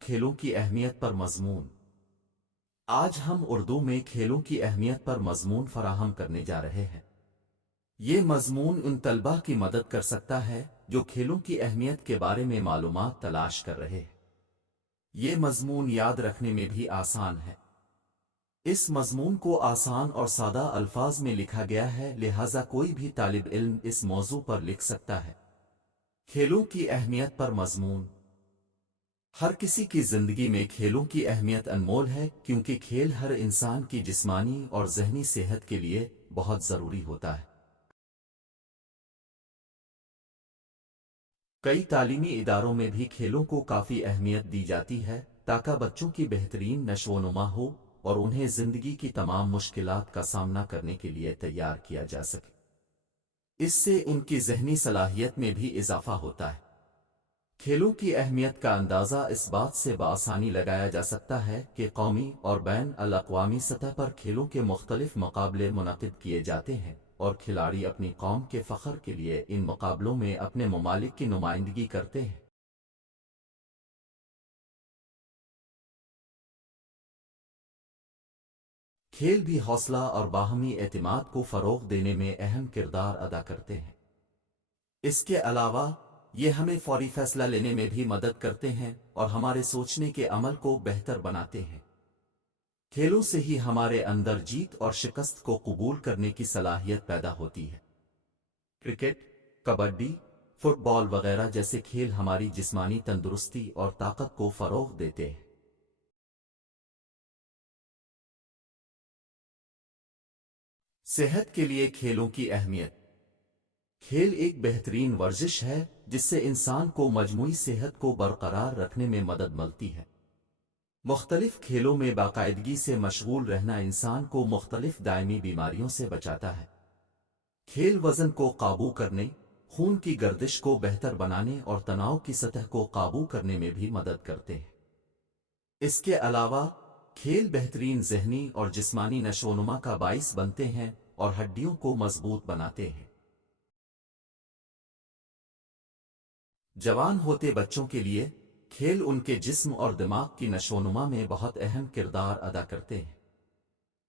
کھیلوں کی اہمیت پر مضمون۔ آج ہم اردو میں کھیلوں کی اہمیت پر مضمون فراہم کرنے جا رہے ہیں۔ یہ مضمون ان طلباء کی مدد کر سکتا ہے جو کھیلوں کی اہمیت کے بارے میں معلومات تلاش کر رہے ہیں۔ یہ مضمون یاد رکھنے میں بھی آسان ہے۔ اس مضمون کو آسان اور سادہ الفاظ میں لکھا گیا ہے، لہذا کوئی بھی طالب علم اس موضوع پر لکھ سکتا ہے۔ کھیلوں کی اہمیت پر مضمون۔ ہر کسی کی زندگی میں کھیلوں کی اہمیت انمول ہے، کیونکہ کھیل ہر انسان کی جسمانی اور ذہنی صحت کے لیے بہت ضروری ہوتا ہے۔ کئی تعلیمی اداروں میں بھی کھیلوں کو کافی اہمیت دی جاتی ہے تاکہ بچوں کی بہترین نشو و نما ہو اور انہیں زندگی کی تمام مشکلات کا سامنا کرنے کے لیے تیار کیا جا سکے۔ اس سے ان کی ذہنی صلاحیت میں بھی اضافہ ہوتا ہے۔ کھیلوں کی اہمیت کا اندازہ اس بات سے بآسانی لگایا جا سکتا ہے کہ قومی اور بین الاقوامی سطح پر کھیلوں کے مختلف مقابلے منعقد کیے جاتے ہیں اور کھلاڑی اپنی قوم کے فخر کے لیے ان مقابلوں میں اپنے ممالک کی نمائندگی کرتے ہیں۔ کھیل بھی حوصلہ اور باہمی اعتماد کو فروغ دینے میں اہم کردار ادا کرتے ہیں۔ اس کے علاوہ یہ ہمیں فوری فیصلہ لینے میں بھی مدد کرتے ہیں اور ہمارے سوچنے کے عمل کو بہتر بناتے ہیں۔ کھیلوں سے ہی ہمارے اندر جیت اور شکست کو قبول کرنے کی صلاحیت پیدا ہوتی ہے۔ کرکٹ، کبڈی، فٹ بال وغیرہ جیسے کھیل ہماری جسمانی تندرستی اور طاقت کو فروغ دیتے ہیں۔ صحت کے لیے کھیلوں کی اہمیت۔ کھیل ایک بہترین ورزش ہے جس سے انسان کو مجموعی صحت کو برقرار رکھنے میں مدد ملتی ہے۔ مختلف کھیلوں میں باقاعدگی سے مشغول رہنا انسان کو مختلف دائمی بیماریوں سے بچاتا ہے۔ کھیل وزن کو قابو کرنے، خون کی گردش کو بہتر بنانے اور تناؤ کی سطح کو قابو کرنے میں بھی مدد کرتے ہیں۔ اس کے علاوہ کھیل بہترین ذہنی اور جسمانی نشو و نما کا باعث بنتے ہیں اور ہڈیوں کو مضبوط بناتے ہیں۔ جوان ہوتے بچوں کے لیے کھیل ان کے جسم اور دماغ کی نشو و نما میں بہت اہم کردار ادا کرتے ہیں۔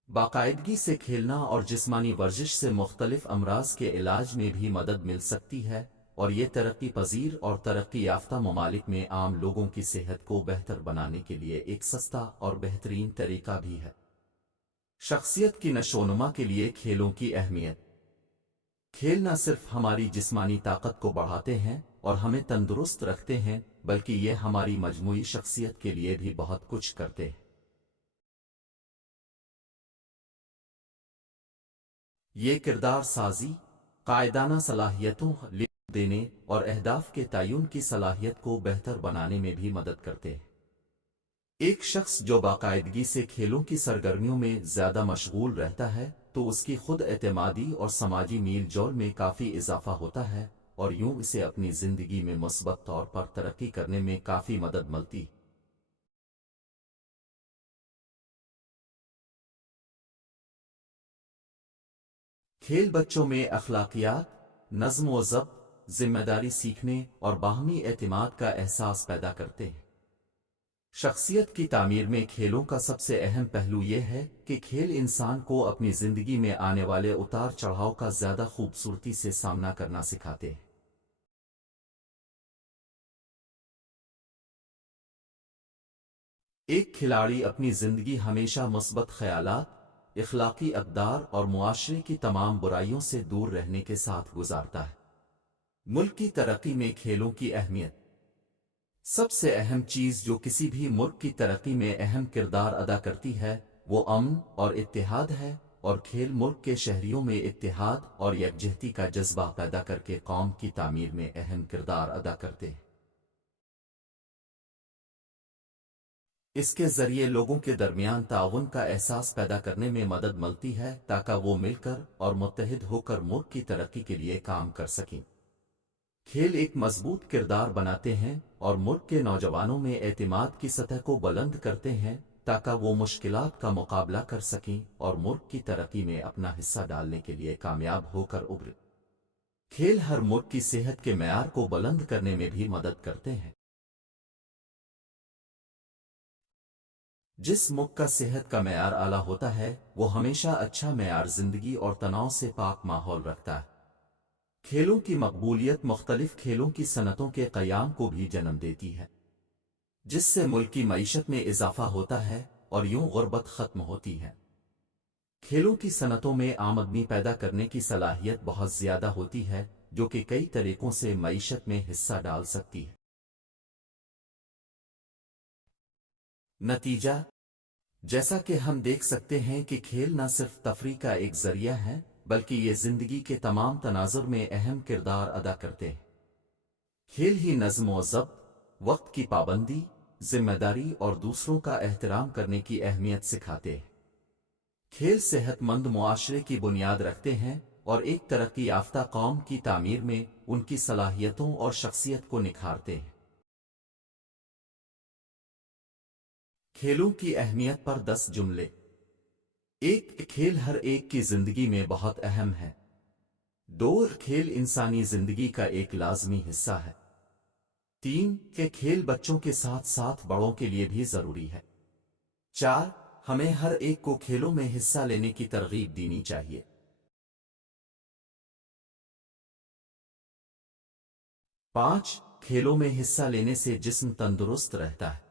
باقاعدگی سے کھیلنا اور جسمانی ورزش سے مختلف امراض کے علاج میں بھی مدد مل سکتی ہے اور یہ ترقی پذیر اور ترقی یافتہ ممالک میں عام لوگوں کی صحت کو بہتر بنانے کے لیے ایک سستا اور بہترین طریقہ بھی ہے۔ شخصیت کی نشو و نما کے لیے کھیلوں کی اہمیت۔ کھیل نہ صرف ہماری جسمانی طاقت کو بڑھاتے ہیں اور ہمیں تندرست رکھتے ہیں، بلکہ یہ ہماری مجموعی شخصیت کے لیے بھی بہت کچھ کرتے ہیں۔ یہ کردار سازی، قائدانہ صلاحیتوں دینے اور اہداف کے تعین کی صلاحیت کو بہتر بنانے میں بھی مدد کرتے ہیں۔ ایک شخص جو باقاعدگی سے کھیلوں کی سرگرمیوں میں زیادہ مشغول رہتا ہے تو اس کی خود اعتمادی اور سماجی میل جول میں کافی اضافہ ہوتا ہے اور یوں اسے اپنی زندگی میں مثبت طور پر ترقی کرنے میں کافی مدد ملتی۔ کھیل بچوں میں اخلاقیات، نظم و ضبط، ذمہ داری سیکھنے اور باہمی اعتماد کا احساس پیدا کرتے ہیں۔ شخصیت کی تعمیر میں کھیلوں کا سب سے اہم پہلو یہ ہے کہ کھیل انسان کو اپنی زندگی میں آنے والے اتار چڑھاؤ کا زیادہ خوبصورتی سے سامنا کرنا سکھاتے ہیں۔ ایک کھلاڑی اپنی زندگی ہمیشہ مثبت خیالات، اخلاقی اقدار اور معاشرے کی تمام برائیوں سے دور رہنے کے ساتھ گزارتا ہے۔ ملک کی ترقی میں کھیلوں کی اہمیت۔ سب سے اہم چیز جو کسی بھی ملک کی ترقی میں اہم کردار ادا کرتی ہے وہ امن اور اتحاد ہے، اور کھیل ملک کے شہریوں میں اتحاد اور یکجہتی کا جذبہ پیدا کر کے قوم کی تعمیر میں اہم کردار ادا کرتے ہیں۔ اس کے ذریعے لوگوں کے درمیان تعاون کا احساس پیدا کرنے میں مدد ملتی ہے تاکہ وہ مل کر اور متحد ہو کر ملک کی ترقی کے لیے کام کر سکیں۔ کھیل ایک مضبوط کردار بناتے ہیں اور ملک کے نوجوانوں میں اعتماد کی سطح کو بلند کرتے ہیں تاکہ وہ مشکلات کا مقابلہ کر سکیں اور ملک کی ترقی میں اپنا حصہ ڈالنے کے لیے کامیاب ہو کر ابھریں۔ کھیل ہر ملک کی صحت کے معیار کو بلند کرنے میں بھی مدد کرتے ہیں۔ جس ملک کا صحت کا معیار اعلیٰ ہوتا ہے وہ ہمیشہ اچھا معیار زندگی اور تناؤ سے پاک ماحول رکھتا ہے۔ کھیلوں کی مقبولیت مختلف کھیلوں کی صنعتوں کے قیام کو بھی جنم دیتی ہے، جس سے ملک کی معیشت میں اضافہ ہوتا ہے اور یوں غربت ختم ہوتی ہے۔ کھیلوں کی صنعتوں میں آمدنی پیدا کرنے کی صلاحیت بہت زیادہ ہوتی ہے، جو کہ کئی طریقوں سے معیشت میں حصہ ڈال سکتی ہے۔ نتیجہ، جیسا کہ ہم دیکھ سکتے ہیں کہ کھیل نہ صرف تفریح کا ایک ذریعہ ہے بلکہ یہ زندگی کے تمام تناظر میں اہم کردار ادا کرتے ہیں۔ کھیل ہی نظم و ضبط، وقت کی پابندی، ذمہ داری اور دوسروں کا احترام کرنے کی اہمیت سکھاتے ہیں۔ کھیل صحت مند معاشرے کی بنیاد رکھتے ہیں اور ایک ترقی یافتہ قوم کی تعمیر میں ان کی صلاحیتوں اور شخصیت کو نکھارتے ہیں۔ کھیلوں کی اہمیت پر 10 جملے۔ ایک، کھیل ہر ایک کی زندگی میں بہت اہم ہے۔ 2، کھیل انسانی زندگی کا ایک لازمی حصہ ہے۔ 3، کہ کھیل بچوں کے ساتھ ساتھ بڑوں کے لیے بھی ضروری ہے۔ 4، ہمیں ہر ایک کو کھیلوں میں حصہ لینے کی ترغیب دینی چاہیے۔ 5، کھیلوں میں حصہ لینے سے جسم تندرست رہتا ہے۔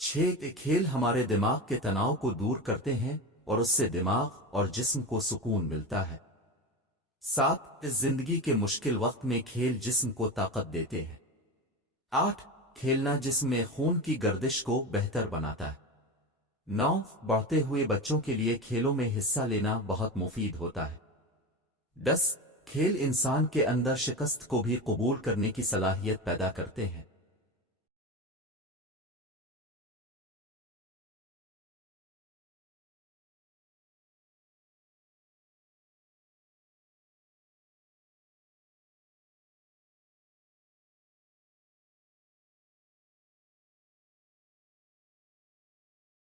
6، کھیل ہمارے دماغ کے تناؤ کو دور کرتے ہیں اور اس سے دماغ اور جسم کو سکون ملتا ہے۔ 7، زندگی کے مشکل وقت میں کھیل جسم کو طاقت دیتے ہیں۔ 8، کھیلنا جسم میں خون کی گردش کو بہتر بناتا ہے۔ 9، بڑھتے ہوئے بچوں کے لیے کھیلوں میں حصہ لینا بہت مفید ہوتا ہے۔ 10، کھیل انسان کے اندر شکست کو بھی قبول کرنے کی صلاحیت پیدا کرتے ہیں۔